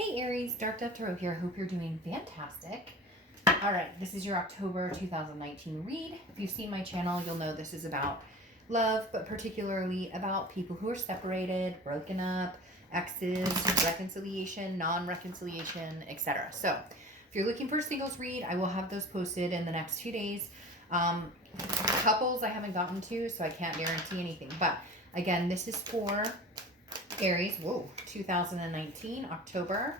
Hey Aries, darkdovetarot here. Hope you're doing fantastic. All right, this is your October 2019 read. If you've seen my channel, you'll know this is about love, but particularly about people who are separated, broken up, exes, reconciliation, non-reconciliation, etc. So if you're looking for a singles read, I will have those posted in the next 2 days. Couples I haven't gotten to, so I can't guarantee anything. But again, this is for Aries, 2019, October.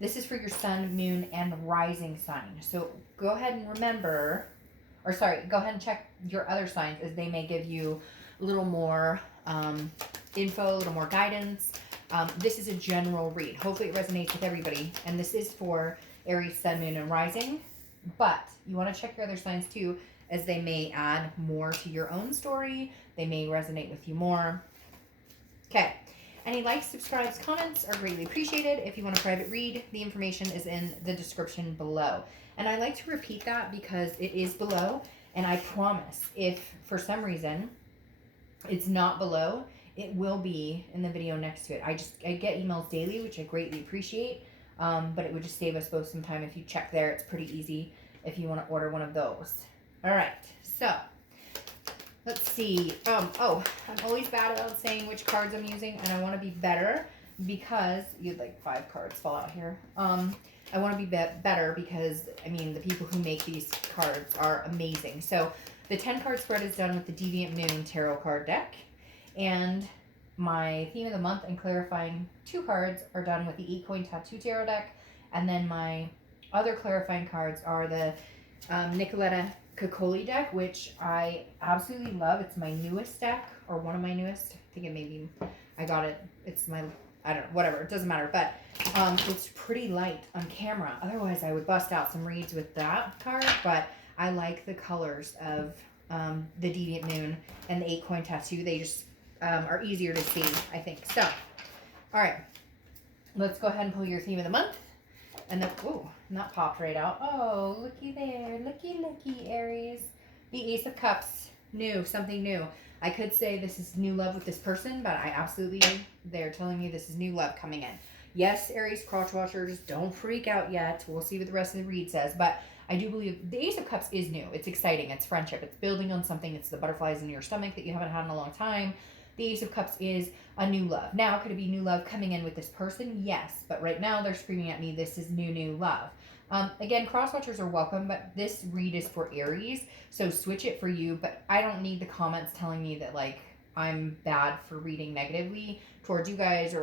This is for your sun, moon, and rising sign. So go ahead and remember, go ahead and check your other signs as they may give you a little more info, a little more guidance. This is a general read. Hopefully it resonates with everybody. And this is for Aries, sun, moon, and rising. But you want to check your other signs too, as they may add more to your own story. They may resonate with you more. Okay, any likes, subscribes, comments are greatly appreciated. If you want a private read, the information is in the description below. And I like to repeat that because it is below, and I promise if for some reason it's not below, it will be in the video next to it. I get emails daily, which I greatly appreciate, but it would just save us both some time if you check there. It's pretty easy if you want to order one of those. All right, so let's see. I'm always bad about saying which cards I'm using, and I want to be better because you'd like 5 cards fall out here. I want to be better because, I mean, the people who make these cards are amazing. So the 10 card spread is done with the Deviant Moon Tarot card deck, and my theme of the month and clarifying 2 cards are done with the 8-coin tattoo tarot deck, and then my other clarifying cards are the Nicoletta Cocoli deck, which I absolutely love. It's my newest deck, or one of my newest. I think it may be, I got it. It's my, I don't know, whatever. It doesn't matter. But it's pretty light on camera. Otherwise, I would bust out some reads with that card. But I like the colors of the Deviant Moon and the 8-coin tattoo. They just are easier to see, I think. So, all right. Let's go ahead and pull your theme of the month. And then, and that popped right out. Oh, looky there. Looky, Aries. The Ace of Cups. New. Something new. I could say this is new love with this person, but I absolutely, they're telling me this is new love coming in. Yes, Aries crotch watchers, don't freak out yet. We'll see what the rest of the read says. But I do believe the Ace of Cups is new. It's exciting. It's friendship. It's building on something. It's the butterflies in your stomach that you haven't had in a long time. The Ace of Cups is a new love. Now, could it be new love coming in with this person? Yes. But right now, they're screaming at me, this is new love. Again, cross-watchers are welcome, but this read is for Aries, so switch it for you. But I don't need the comments telling me that, like, I'm bad for reading negatively towards you guys,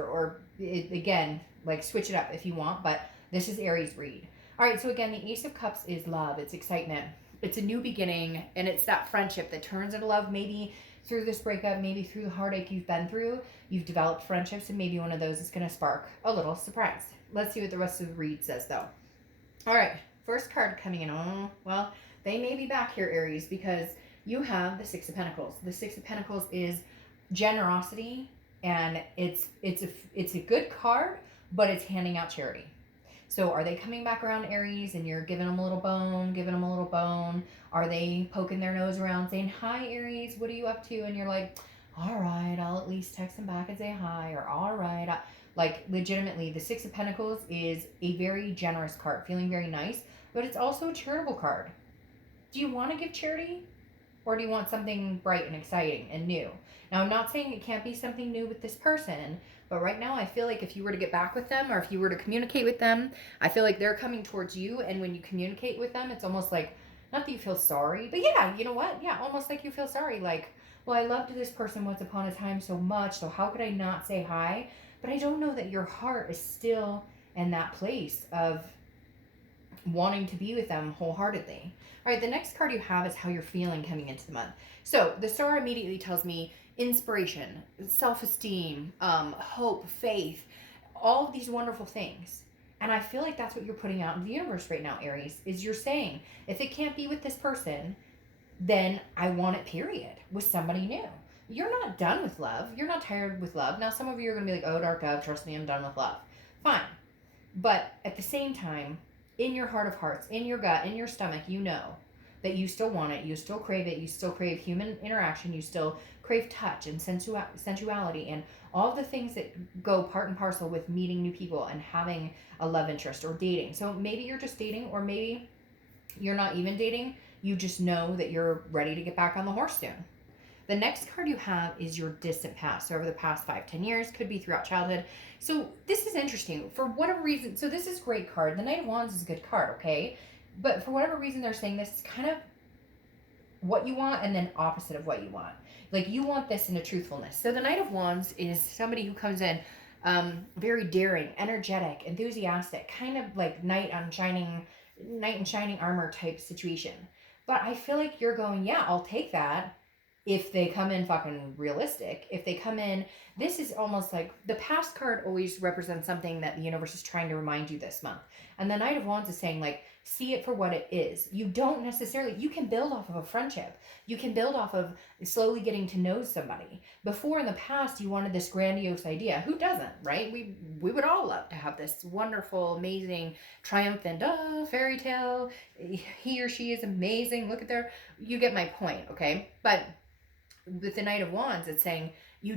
again, like, switch it up if you want, but this is Aries read. All right, so again, the Ace of Cups is love. It's excitement. It's a new beginning, and it's that friendship that turns into love. Maybe through this breakup, maybe through the heartache you've been through, you've developed friendships, and maybe one of those is going to spark a little surprise. Let's see what the rest of the read says, though. All right, first card coming in. Oh, well, they may be back here, Aries, because you have the 6 of Pentacles. The 6 of Pentacles is generosity, and it's a good card, but it's handing out charity. So are they coming back around, Aries, and you're giving them a little bone, Are they poking their nose around saying, hi, Aries, what are you up to? And you're like, all right, I'll at least text them back and say hi, or all right. Like, legitimately, the 6 of Pentacles is a very generous card, feeling very nice, but it's also a charitable card. Do you want to give charity? Or do you want something bright and exciting and new? Now, I'm not saying it can't be something new with this person, but right now I feel like if you were to get back with them, or if you were to communicate with them, I feel like they're coming towards you, and when you communicate with them, it's almost like, not that you feel sorry, but yeah, you know what? Yeah, almost like you feel sorry. Like, well, I loved this person once upon a time so much, so how could I not say hi? But I don't know that your heart is still in that place of wanting to be with them wholeheartedly. All right, the next card you have is how you're feeling coming into the month. So the star immediately tells me inspiration, self-esteem, hope, faith, all of these wonderful things. And I feel like that's what you're putting out in the universe right now, Aries, is you're saying, if it can't be with this person, then I want it, period, with somebody new. You're not done with love. You're not tired with love. Now, some of you are going to be like, oh, dark dove, trust me, I'm done with love. Fine. But at the same time, in your heart of hearts, in your gut, in your stomach, you know but you still want it. You still crave it. You still crave human interaction. You still crave touch and sensuality and all of the things that go part and parcel with meeting new people and having a love interest or dating. So maybe you're just dating, or maybe you're not even dating. You just know that you're ready to get back on the horse soon. The next card you have is your distant past. So over the past 5-10 years, could be throughout childhood. So this is interesting. For whatever reason, so this is a great card. The Knight of Wands is a good card, okay? But for whatever reason, they're saying this is kind of what you want and then opposite of what you want. Like you want this in a truthfulness. So the Knight of Wands is somebody who comes in very daring, energetic, enthusiastic, kind of like knight in shining armor type situation. But I feel like you're going, yeah, I'll take that if they come in fucking realistic. If they come in, this is almost like the past card always represents something that the universe is trying to remind you this month. And the Knight of Wands is saying, like, see it for what it is. You don't necessarily, you can build off of a friendship. You can build off of slowly getting to know somebody. Before in the past, you wanted this grandiose idea. Who doesn't, right? We would all love to have this wonderful, amazing, triumphant, fairy tale. He or she is amazing. Look at their, you get my point, okay? But with the Knight of Wands, it's saying you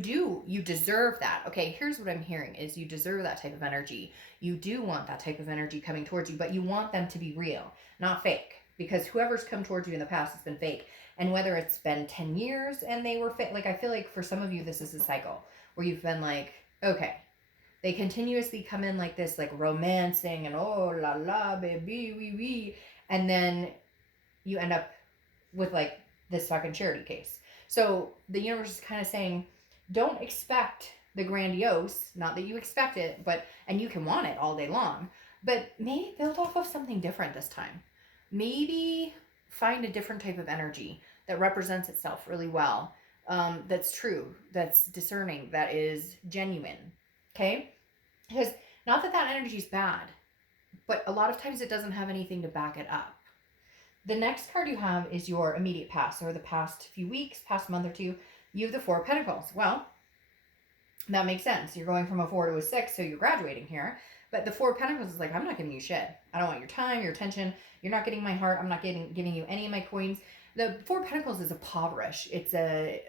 deserve that. Okay, here's what I'm hearing is you deserve that type of energy. You do want that type of energy coming towards you, but you want them to be real, not fake. Because whoever's come towards you in the past has been fake. And whether it's been 10 years and they were fake, like I feel like for some of you, this is a cycle where you've been like, okay, they continuously come in like this, like romancing and oh la la baby wee wee, and then you end up with like this fucking charity case. So the universe is kind of saying, don't expect the grandiose, not that you expect it, but, and you can want it all day long, but maybe build off of something different this time. Maybe find a different type of energy that represents itself really well. That's true, that's discerning, that is genuine. Okay? Because not that that energy is bad, but a lot of times it doesn't have anything to back it up. The next card you have is your immediate past, or the past few weeks, past month or two. You have the Four of Pentacles. Well, that makes sense. You're going from a 4 to a 6, so you're graduating here. But the Four of Pentacles is like, I'm not giving you shit. I don't want your time, your attention. You're not getting my heart. I'm not giving you any of my coins. The Four of Pentacles is impoverish. It's a,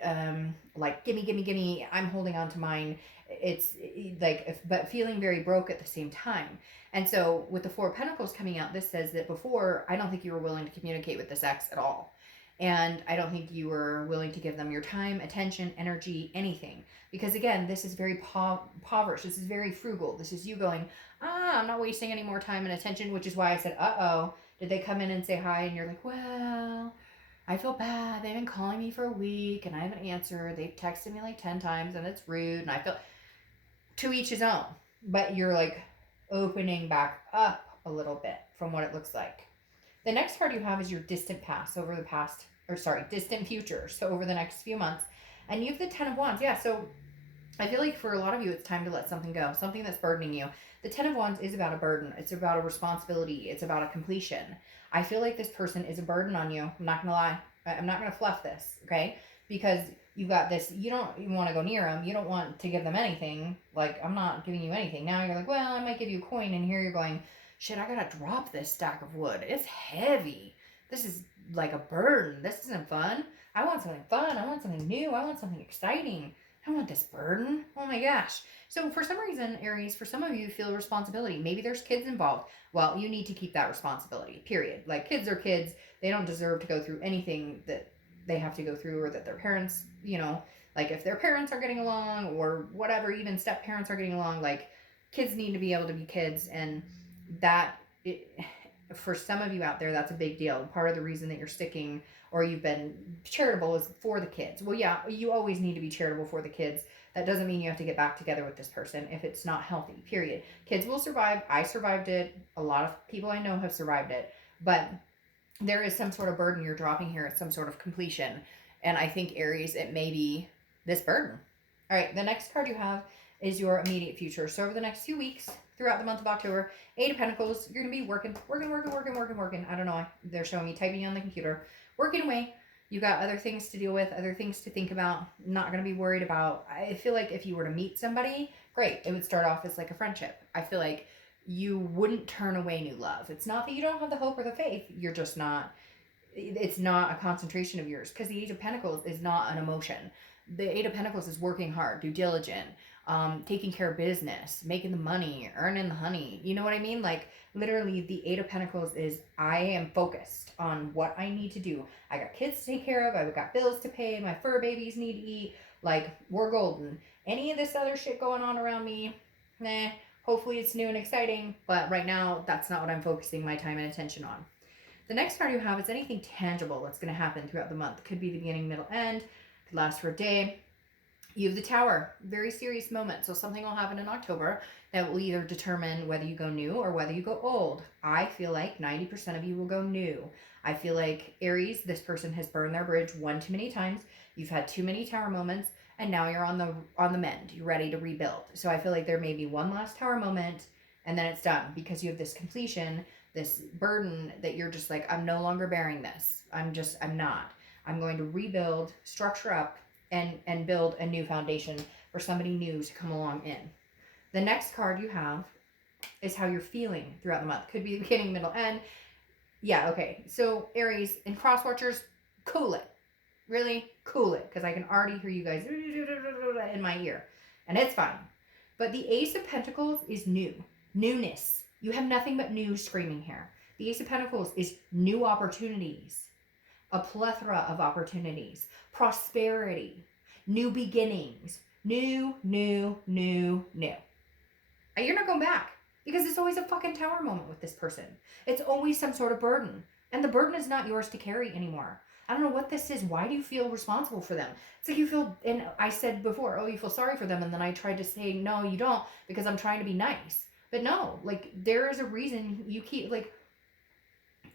like, gimme. I'm holding on to mine. It's like, but feeling very broke at the same time. And so with the Four of Pentacles coming out, this says that before, I don't think you were willing to communicate with this ex at all. And I don't think you were willing to give them your time, attention, energy, anything. Because again, this is very impoverished. This is very frugal. This is you going, I'm not wasting any more time and attention, which is why I said, uh-oh. Did they come in and say hi? And you're like, well, I feel bad. They've been calling me for a week and I haven't answered. They've texted me like 10 times and it's rude. And I feel, to each his own. But you're like opening back up a little bit from what it looks like. The next card you have is your distant past, over the past, or sorry, distant future. So over the next few months. And you have the Ten of Wands. Yeah, so I feel like for a lot of you, it's time to let something go. Something that's burdening you. The Ten of Wands is about a burden. It's about a responsibility. It's about a completion. I feel like this person is a burden on you. I'm not going to lie. I'm not going to fluff this, okay? Because you've got this, you don't even want to go near them. You don't want to give them anything. Like, I'm not giving you anything. Now you're like, well, I might give you a coin. And here you're going, shit, I got to drop this stack of wood. It's heavy. This is like a burden. This isn't fun. I want something fun. I want something new. I want something exciting. I don't want this burden. Oh my gosh. So for some reason, Aries, for some of you feel responsibility. Maybe there's kids involved. Well, you need to keep that responsibility, period. Like, kids are kids. They don't deserve to go through anything that they have to go through, or that their parents, you know, like if their parents are getting along or whatever, even step parents are getting along, like kids need to be able to be kids. And that, for some of you out there, that's a big deal. Part of the reason that you're sticking or you've been charitable is for the kids. Well, yeah, you always need to be charitable for the kids. That doesn't mean you have to get back together with this person if it's not healthy, period. Kids will survive. I survived it. A lot of people I know have survived it. But there is some sort of burden you're dropping here. It's some sort of completion. And I think, Aries, it may be this burden. All right, the next card you have is your immediate future. So over the next 2 weeks, throughout the month of October, 8 of Pentacles, you're going to be working. I don't know. They're showing me typing on the computer. Working away. You got other things to deal with, other things to think about. Not going to be worried about. I feel like if you were to meet somebody, great. It would start off as like a friendship. I feel like you wouldn't turn away new love. It's not that you don't have the hope or the faith. You're just not it's not a concentration of yours, because the Eight of Pentacles is not an emotion. The Eight of Pentacles is working hard, due diligent, taking care of business, making the money, earning the honey. You know what I mean? Like, literally, the Eight of Pentacles is, I am focused on what I need to do. I got kids to take care of. I've got bills to pay. My fur babies need to eat. Like, we're golden. Any of this other shit going on around me, nah. Hopefully it's new and exciting, but right now, that's not what I'm focusing my time and attention on. The next card you have is anything tangible that's going to happen throughout the month. Could be the beginning, middle, end. Could last for a day. You have the Tower. Very serious moment. So something will happen in October that will either determine whether you go new or whether you go old. I feel like 90% of you will go new. I feel like Aries, this person has burned their bridge one too many times. You've had too many Tower moments, and now you're on the mend. You're ready to rebuild. So I feel like there may be one last Tower moment, and then it's done, because you have this completion, this burden that you're just like, I'm no longer bearing this. I'm not. I'm going to rebuild, structure up, and build a new foundation for somebody new to come along in. The next card you have is how you're feeling throughout the month. Could be the beginning, middle, end. Yeah, okay. So Aries and cross watchers, cool it. Really cool it, because I can already hear you guys in my ear, and it's fine. But the Ace of Pentacles is new. Newness. You have nothing but new screaming here. The Ace of Pentacles is new opportunities. A plethora of opportunities, prosperity, new beginnings, new. And you're not going back, because it's always a fucking Tower moment with this person. It's always some sort of burden, and the burden is not yours to carry anymore. I don't know what this is. Why do you feel responsible for them? It's like you feel, and I said before, oh, you feel sorry for them, and then I tried to say, no, you don't, because I'm trying to be nice. But no, like, there is a reason you keep, like,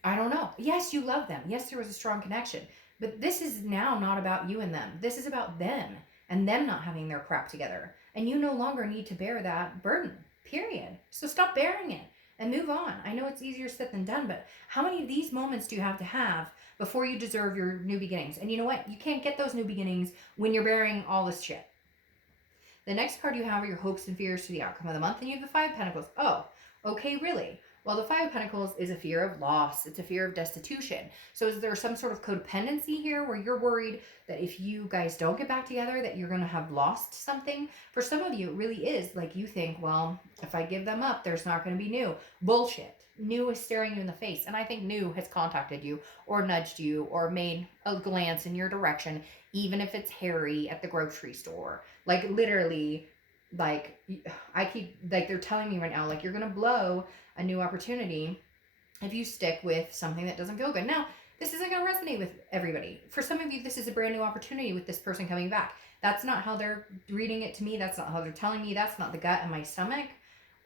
I don't know. Yes, you love them. Yes, there was a strong connection. But this is now not about you and them. This is about them and them not having their crap together. And you no longer need to bear that burden, period. So stop bearing it and move on. I know it's easier said than done, but how many of these moments do you have to have before you deserve your new beginnings? And you know what? You can't get those new beginnings when you're bearing all this shit. The next card you have are your hopes and fears for the outcome of the month, and you have the Five of Pentacles. Oh, okay, really? Well, the Five of Pentacles is a fear of loss. It's a fear of destitution. So is there some sort of codependency here where you're worried that if you guys don't get back together that you're going to have lost something? For some of you, it really is. Like, you think, well, if I give them up, there's not going to be new. Bullshit. New is staring you in the face. And I think new has contacted you or nudged you or made a glance in your direction, even if it's Harry at the grocery store. Like, literally, like, I keep, like, they're telling me right now, like, you're going to blow a new opportunity if you stick with something that doesn't feel good. Now, this isn't going to resonate with everybody. For some of you, this is a brand new opportunity with this person coming back. That's not how they're reading it to me. That's not how they're telling me. That's not the gut in my stomach,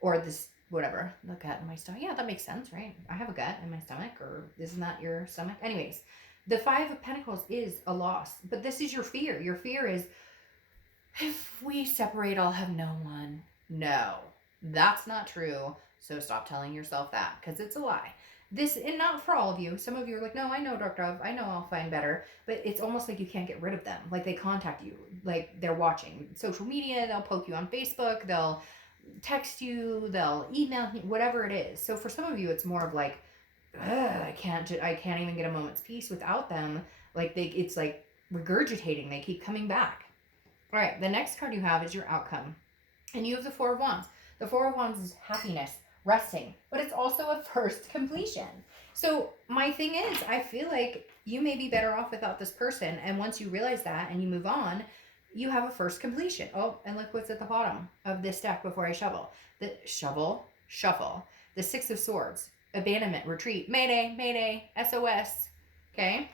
or this, whatever, the gut in my stomach. Yeah, that makes sense, right? I have a gut in my stomach, or isn't that your stomach? Anyways, the Five of Pentacles is a loss, but this is your fear. Your fear is, if we separate, I'll have no one. No, that's not true. So stop telling yourself that, because it's a lie. This, and not for all of you. Some of you are like, no, I know, Dark Dove. I know I'll find better. But it's almost like you can't get rid of them. Like, they contact you. Like, they're watching social media. They'll poke you on Facebook. They'll text you. They'll email you, whatever it is. So for some of you, it's more of like, I can't even get a moment's peace without them. Like, it's like regurgitating. They keep coming back. All right, the next card you have is your outcome. And you have the Four of Wands. The Four of Wands is happiness, resting, but it's also a first completion. So my thing is, I feel like you may be better off without this person. And once you realize that and you move on, you have a first completion. Oh, and look what's at the bottom of this deck before I shuffle. Shuffle. The Six of Swords, abandonment, retreat, mayday, mayday, SOS. Okay.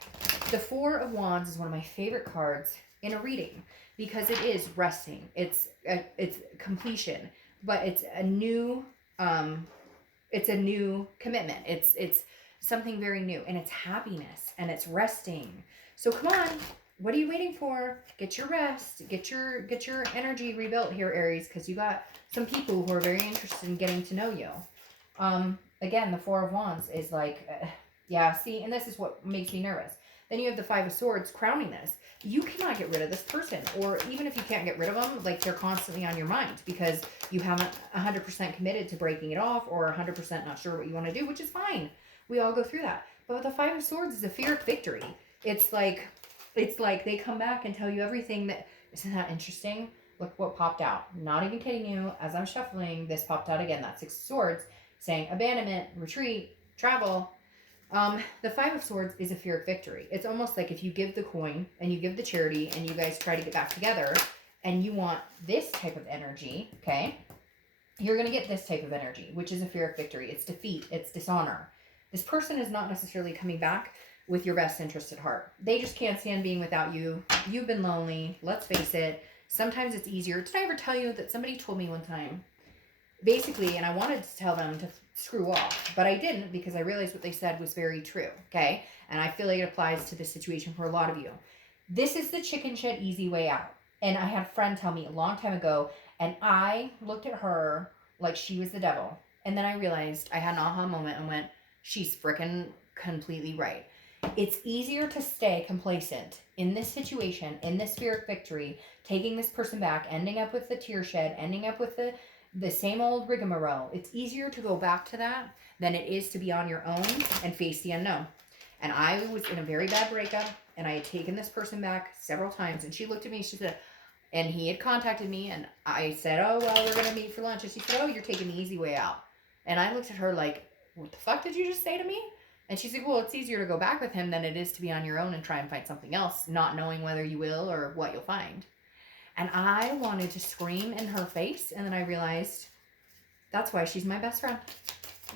The Four of Wands is one of my favorite cards in a reading because it is resting. It's completion, but it's a new commitment. It's something very new, and it's happiness, and it's resting. So come on, what are you waiting for? Get your rest, get your energy rebuilt here, Aries, because you got some people who are very interested in getting to know you. Again, the Four of Wands is like, yeah, see, and this is what makes me nervous. Then you have the Five of Swords crowning this. You cannot get rid of this person. Or even if you can't get rid of them, like, they're constantly on your mind because you haven't 100% committed to breaking it off, or 100% not sure what you want to do, which is fine. We all go through that. But the Five of Swords is a fear of victory. It's like they come back and tell you everything that, isn't that interesting? Look what popped out. Not even kidding you. As I'm shuffling, this popped out again. That Six of Swords saying abandonment, retreat, travel. The Five of Swords is a fear of victory. It's almost like if you give the coin and you give the charity and you guys try to get back together and you want this type of energy, okay, you're going to get this type of energy, which is a fear of victory. It's defeat. It's dishonor. This person is not necessarily coming back with your best interest at heart. They just can't stand being without you. You've been lonely. Let's face it. Sometimes it's easier. Did I ever tell you that somebody told me one time, basically, and I wanted to tell them to screw off, but I didn't because I realized what they said was very true, okay? And I feel like it applies to this situation for a lot of you. This is the chicken shit easy way out. And I had a friend tell me a long time ago, and I looked at her like she was the devil. And then I realized, I had an aha moment and went, she's freaking completely right. It's easier to stay complacent in this situation, in this fear of victory, taking this person back, ending up with the tear shed, ending up with the same old rigmarole. It's easier to go back to that than it is to be on your own and face the unknown. And I was in a very bad breakup, and I had taken this person back several times, and she looked at me, she said, and he had contacted me, and I said, oh, well, we're going to meet for lunch. And she said, oh, you're taking the easy way out. And I looked at her like, what the fuck did you just say to me? And she said, well, it's easier to go back with him than it is to be on your own and try and find something else, not knowing whether you will or what you'll find. And I wanted to scream in her face, and then I realized that's why she's my best friend.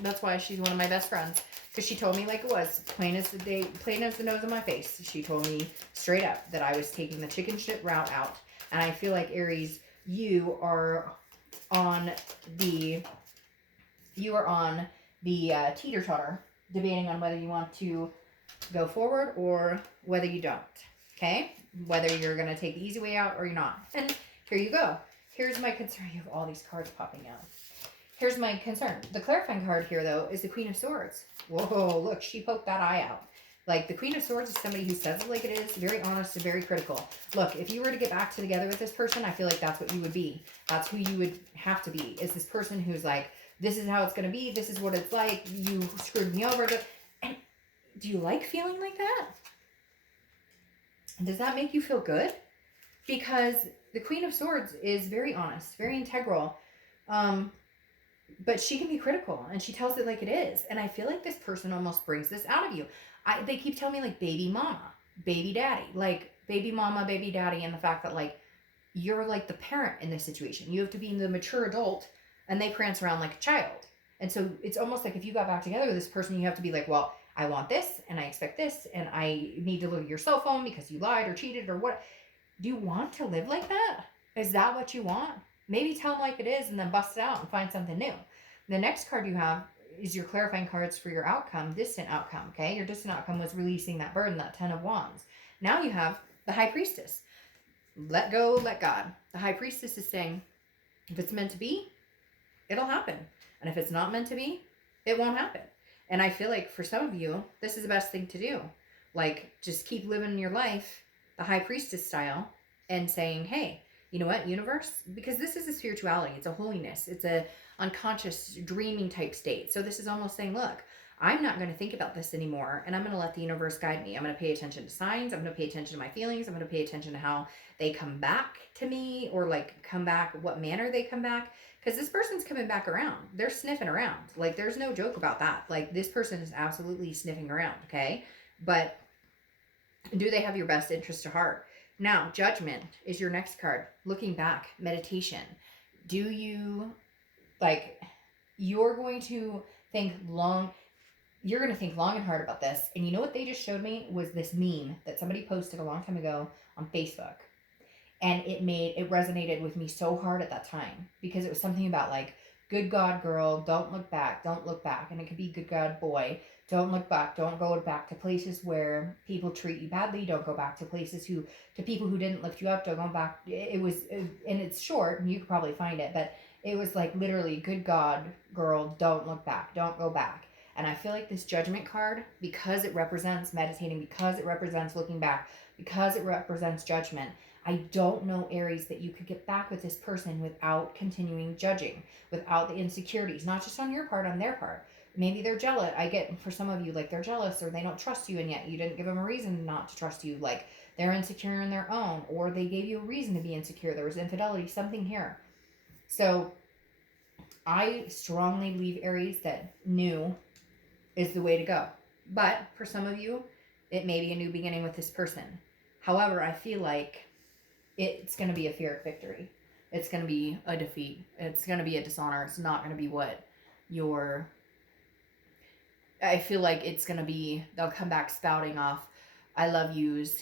That's why she's one of my best friends. Because she told me like it was, plain as the nose on my face. She told me straight up that I was taking the chicken shit route out. And I feel like, Aries, you are on the teeter-totter, debating on whether you want to go forward or whether you don't, okay? Whether you're going to take the easy way out or you're not. And here you go. Here's my concern. You have all these cards popping out. Here's my concern. The clarifying card here, though, is the Queen of Swords. Whoa, look, she poked that eye out. Like, the Queen of Swords is somebody who says it like it is, very honest and very critical. Look, if you were to get back together with this person, I feel like that's what you would be. That's who you would have to be, is this person who's like, this is how it's going to be, this is what it's like, you screwed me over. And do you like feeling like that? Does that make you feel good? Because the Queen of Swords is very honest, very integral, but she can be critical, and she tells it like it is. And I feel like this person almost brings this out of you. They keep telling me, like, baby mama, baby daddy, like, baby mama, baby daddy, and the fact that, like, you're, like, the parent in this situation. You have to be the mature adult, and they prance around like a child. And so it's almost like if you got back together with this person, you have to be like, well, I want this, and I expect this, and I need to look at your cell phone because you lied or cheated or what. Do you want to live like that? Is that what you want? Maybe tell them like it is and then bust it out and find something new. The next card you have is your clarifying cards for your outcome, distant outcome, okay? Your distant outcome was releasing that burden, that 10 of Wands. Now you have the High Priestess. Let go, let God. The High Priestess is saying, if it's meant to be, it'll happen. And if it's not meant to be, it won't happen. And I feel like for some of you, this is the best thing to do. Like, just keep living your life the High Priestess style and saying, hey, you know what, universe? Because this is a spirituality. It's a holiness. It's a unconscious dreaming type state. So this is almost saying, look, I'm not going to think about this anymore, and I'm going to let the universe guide me. I'm going to pay attention to signs. I'm going to pay attention to my feelings. I'm going to pay attention to how they come back to me, or like come back, what manner they come back. Because this person's coming back around. They're sniffing around. Like, there's no joke about that. Like, this person is absolutely sniffing around, okay? But do they have your best interest at heart? Now, Judgment is your next card. Looking back, meditation. Do you, like, you're going to think long and hard about this. And you know what they just showed me was this meme that somebody posted a long time ago on Facebook. And it resonated with me so hard at that time, because it was something about, like, good God, girl, don't look back, don't look back. And it could be good God, boy, don't look back, don't go back to places where people treat you badly, don't go back to places to people who didn't lift you up, don't go back. And it's short, and you could probably find it, but it was like literally, good God, girl, don't look back, don't go back. And I feel like this Judgment card, because it represents meditating, because it represents looking back, because it represents judgment, I don't know, Aries, that you could get back with this person without continuing judging, without the insecurities, not just on your part, on their part. Maybe they're jealous. I get for some of you, like they're jealous or they don't trust you, and yet you didn't give them a reason not to trust you. Like they're insecure in their own, or they gave you a reason to be insecure. There was infidelity, something here. So I strongly believe, Aries, that new is the way to go. But for some of you, it may be a new beginning with this person. However, I feel like it's going to be a Pyrrhic victory. It's going to be a defeat. It's going to be a dishonor. It's not going to be what your... I feel like it's going to be, they'll come back spouting off I love yous,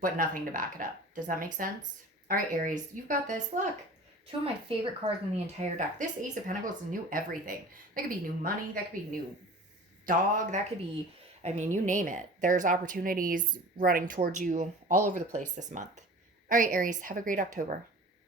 but nothing to back it up. Does that make sense? All right, Aries, you've got this. Look, two of my favorite cards in the entire deck. This Ace of Pentacles is new everything. That could be new money. That could be new dog. That could be, I mean, you name it. There's opportunities running towards you all over the place this month. All right, Aries, have a great October.